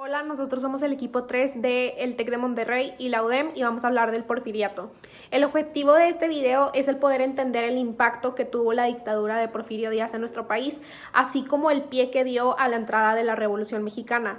Hola, nosotros somos el equipo 3 del TEC de Monterrey y la UDEM y vamos a hablar del Porfiriato. El objetivo de este video es el poder entender el impacto que tuvo la dictadura de Porfirio Díaz en nuestro país, así como el pie que dio a la entrada de la Revolución Mexicana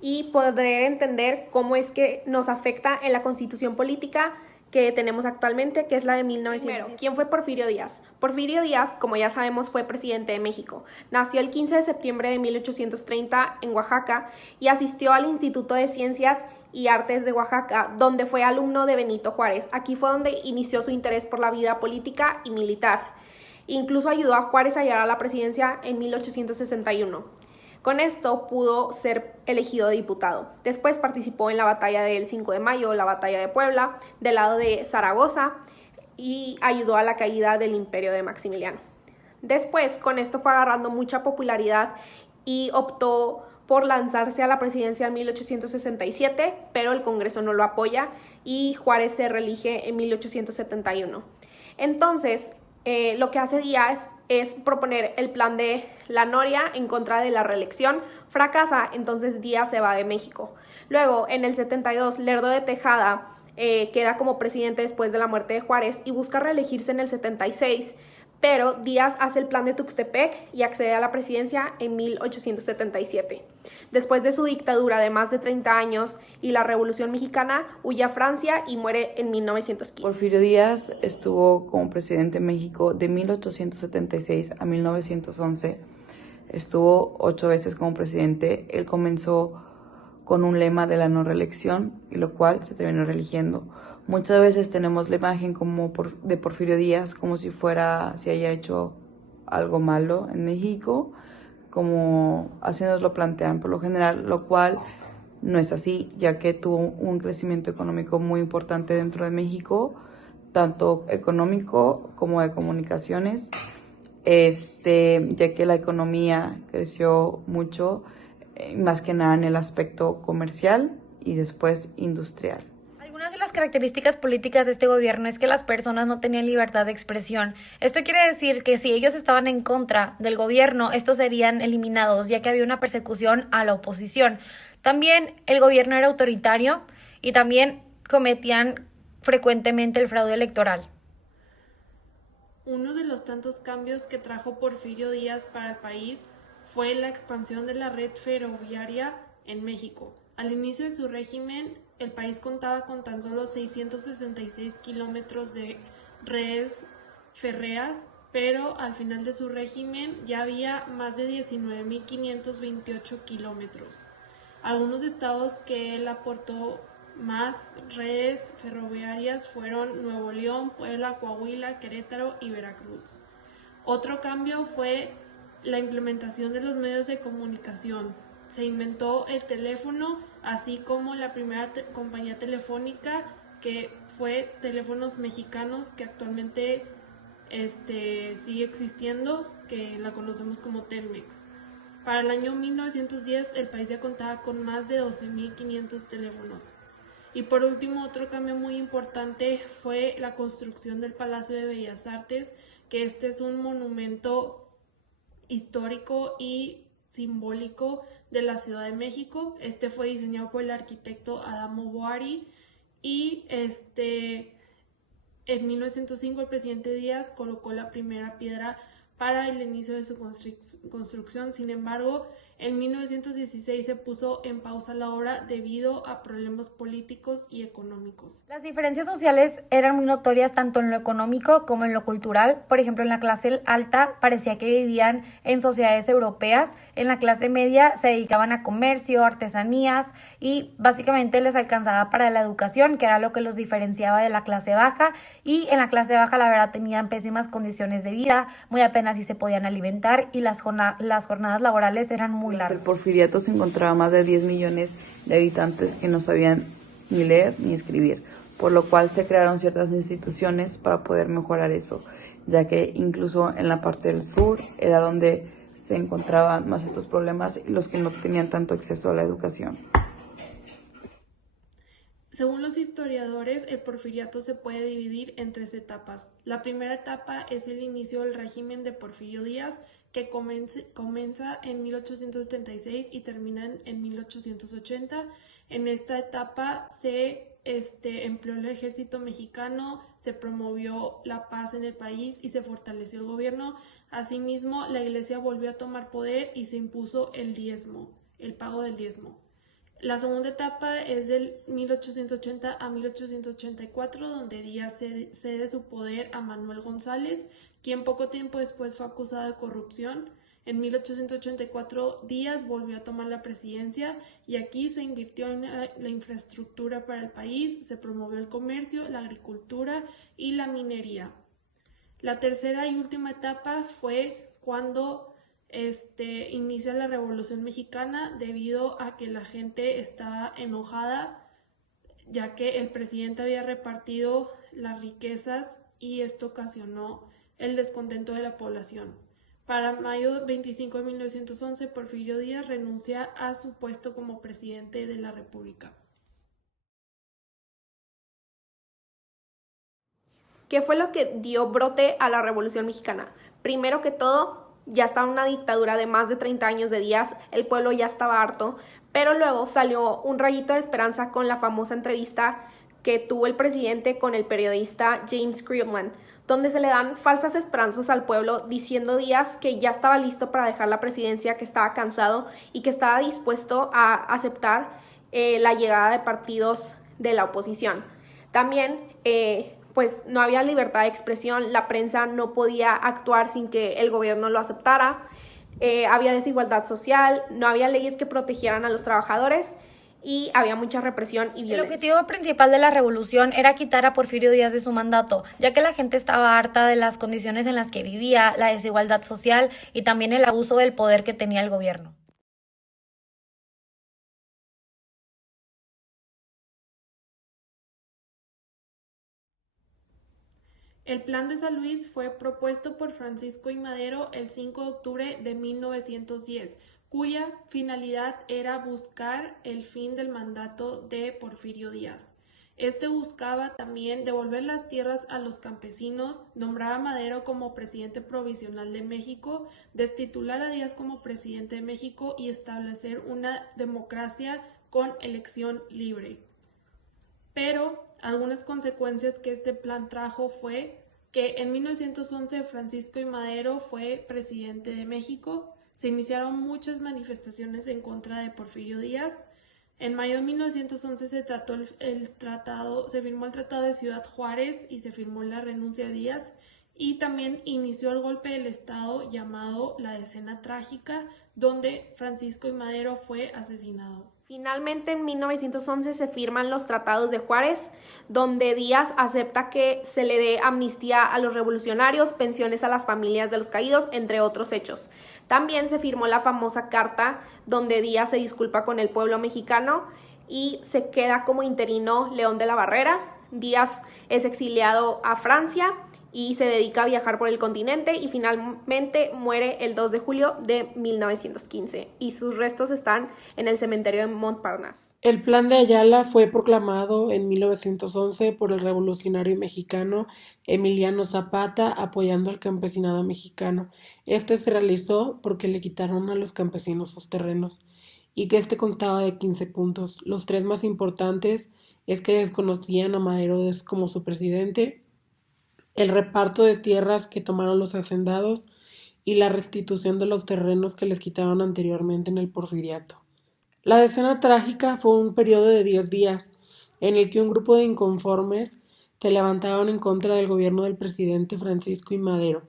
y poder entender cómo es que nos afecta en la constitución política que tenemos actualmente, que es la de 1900. Primero, ¿quién fue Porfirio Díaz? Porfirio Díaz, como ya sabemos, fue presidente de México. Nació el 15 de septiembre de 1830 en Oaxaca y asistió al Instituto de Ciencias y Artes de Oaxaca, donde fue alumno de Benito Juárez. Aquí fue donde inició su interés por la vida política y militar. Incluso ayudó a Juárez a llegar a la presidencia en 1861. Con esto pudo ser elegido diputado. Después participó en la batalla del 5 de mayo, la batalla de Puebla, del lado de Zaragoza, y ayudó a la caída del imperio de Maximiliano. Después, con esto fue agarrando mucha popularidad y optó por lanzarse a la presidencia en 1867, pero el Congreso no lo apoya y Juárez se reelige en 1871. Entonces, lo que hace Díaz es proponer el plan de la Noria en contra de la reelección. Fracasa, entonces Díaz se va de México. Luego, en el 72, Lerdo de Tejada queda como presidente después de la muerte de Juárez y busca reelegirse en el 76, pero Díaz hace el plan de Tuxtepec y accede a la presidencia en 1877. Después de su dictadura de más de 30 años y la Revolución Mexicana, huye a Francia y muere en 1915. Porfirio Díaz estuvo como presidente de México de 1876 a 1911. Estuvo 8 veces como presidente. Él comenzó con un lema de la no reelección, y lo cual se terminó reeligiendo. Muchas veces tenemos la imagen de Porfirio Díaz como si haya hecho algo malo en México, como así nos lo plantean por lo general, lo cual no es así, ya que tuvo un crecimiento económico muy importante dentro de México, tanto económico como de comunicaciones, ya que la economía creció mucho, más que nada en el aspecto comercial y después industrial. Algunas de las características políticas de este gobierno es que las personas no tenían libertad de expresión. Esto quiere decir que si ellos estaban en contra del gobierno, estos serían eliminados, ya que había una persecución a la oposición. También el gobierno era autoritario y también cometían frecuentemente el fraude electoral. Uno de los tantos cambios que trajo Porfirio Díaz para el país fue la expansión de la red ferroviaria en México. Al inicio de su régimen, el país contaba con tan solo 666 kilómetros de redes férreas, pero al final de su régimen ya había más de 19.528 kilómetros. Algunos estados que él aportó más redes ferroviarias fueron Nuevo León, Puebla, Coahuila, Querétaro y Veracruz. Otro cambio fue la implementación de los medios de comunicación. Se inventó el teléfono, así como la primera compañía telefónica, que fue Teléfonos Mexicanos, que actualmente sigue existiendo, que la conocemos como Telmex. Para el año 1910 el país ya contaba con más de 12.500 teléfonos. Y por último, otro cambio muy importante fue la construcción del Palacio de Bellas Artes, que este es un monumento histórico y simbólico de la Ciudad de México. Este fue diseñado por el arquitecto Adamo Boari y en 1905 el presidente Díaz colocó la primera piedra para el inicio de su construcción. Sin embargo, en 1916 se puso en pausa la obra debido a problemas políticos y económicos. Las diferencias sociales eran muy notorias tanto en lo económico como en lo cultural. Por ejemplo, en la clase alta parecía que vivían en sociedades europeas. En la clase media se dedicaban a comercio, artesanías y básicamente les alcanzaba para la educación, que era lo que los diferenciaba de la clase baja. Y en la clase baja, la verdad, tenían pésimas condiciones de vida, muy apenas si se podían alimentar y las jornadas laborales eran muy largas. El Porfiriato se encontraba más de 10 millones de habitantes que no sabían ni leer ni escribir, por lo cual se crearon ciertas instituciones para poder mejorar eso, ya que incluso en la parte del sur era donde se encontraban más estos problemas y los que no tenían tanto acceso a la educación. Según los historiadores, el porfiriato se puede dividir en 3 etapas. La primera etapa es el inicio del régimen de Porfirio Díaz, que comienza en 1876 y termina en 1880. En esta etapa se empleó el ejército mexicano, se promovió la paz en el país y se fortaleció el gobierno. Asimismo, la iglesia volvió a tomar poder y se impuso el diezmo, el pago del diezmo. La segunda etapa es del 1880 a 1884, donde Díaz cede su poder a Manuel González, quien poco tiempo después fue acusado de corrupción. En 1884 Díaz volvió a tomar la presidencia y aquí se invirtió en la infraestructura para el país, se promovió el comercio, la agricultura y la minería. La tercera y última etapa fue cuando inicia la Revolución Mexicana, debido a que la gente estaba enojada, ya que el presidente había repartido las riquezas y esto ocasionó el descontento de la población. Para mayo 25 de 1911, Porfirio Díaz renuncia a su puesto como presidente de la República. ¿Qué fue lo que dio brote a la Revolución Mexicana? Primero que todo, ya estaba una dictadura de más de 30 años de Díaz, el pueblo ya estaba harto, pero luego salió un rayito de esperanza con la famosa entrevista que tuvo el presidente con el periodista James Cleveland, donde se le dan falsas esperanzas al pueblo, diciendo Díaz que ya estaba listo para dejar la presidencia, que estaba cansado y que estaba dispuesto a aceptar la llegada de partidos de la oposición. También pues no había libertad de expresión, la prensa no podía actuar sin que el gobierno lo aceptara, había desigualdad social, no había leyes que protegieran a los trabajadores y había mucha represión y violencia. El objetivo principal de la revolución era quitar a Porfirio Díaz de su mandato, ya que la gente estaba harta de las condiciones en las que vivía, la desigualdad social y también el abuso del poder que tenía el gobierno. El Plan de San Luis fue propuesto por Francisco I. Madero el 5 de octubre de 1910, cuya finalidad era buscar el fin del mandato de Porfirio Díaz. Este buscaba también devolver las tierras a los campesinos, nombrar a Madero como presidente provisional de México, destitular a Díaz como presidente de México y establecer una democracia con elección libre. Pero algunas consecuencias que este plan trajo fue que en 1911 Francisco I. Madero fue presidente de México, se iniciaron muchas manifestaciones en contra de Porfirio Díaz. En mayo de 1911 se firmó el Tratado de Ciudad Juárez y se firmó la renuncia de Díaz, y también inició el golpe del Estado llamado la Decena Trágica, donde Francisco I. Madero fue asesinado. Finalmente, en 1911 se firman los Tratados de Juárez, donde Díaz acepta que se le dé amnistía a los revolucionarios, pensiones a las familias de los caídos, entre otros hechos. También se firmó la famosa carta donde Díaz se disculpa con el pueblo mexicano y se queda como interino León de la Barrera. Díaz es exiliado a Francia y se dedica a viajar por el continente y finalmente muere el 2 de julio de 1915 y sus restos están en el cementerio de Montparnasse. El Plan de Ayala fue proclamado en 1911 por el revolucionario mexicano Emiliano Zapata, apoyando al campesinado mexicano. Este se realizó porque le quitaron a los campesinos sus terrenos y que constaba de 15 puntos. Los 3 más importantes es que desconocían a Madero como su presidente, el reparto de tierras que tomaron los hacendados y la restitución de los terrenos que les quitaban anteriormente en el porfiriato. La Decena Trágica fue un periodo de 10 días en el que un grupo de inconformes se levantaron en contra del gobierno del presidente Francisco I. Madero.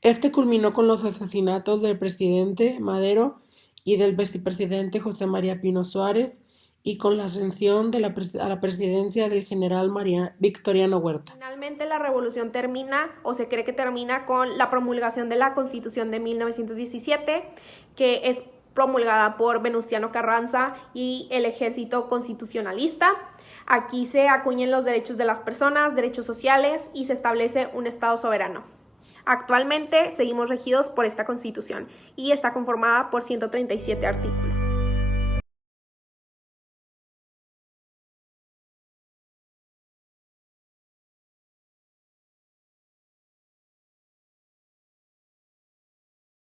Este culminó con los asesinatos del presidente Madero y del vicepresidente José María Pino Suárez, y con la ascensión a la presidencia del general Victoriano Huerta. Finalmente la revolución termina, o se cree que termina, con la promulgación de la Constitución de 1917, que es promulgada por Venustiano Carranza y el Ejército Constitucionalista. Aquí se acuñan los derechos de las personas, derechos sociales, y se establece un Estado soberano. Actualmente seguimos regidos por esta Constitución y está conformada por 137 artículos.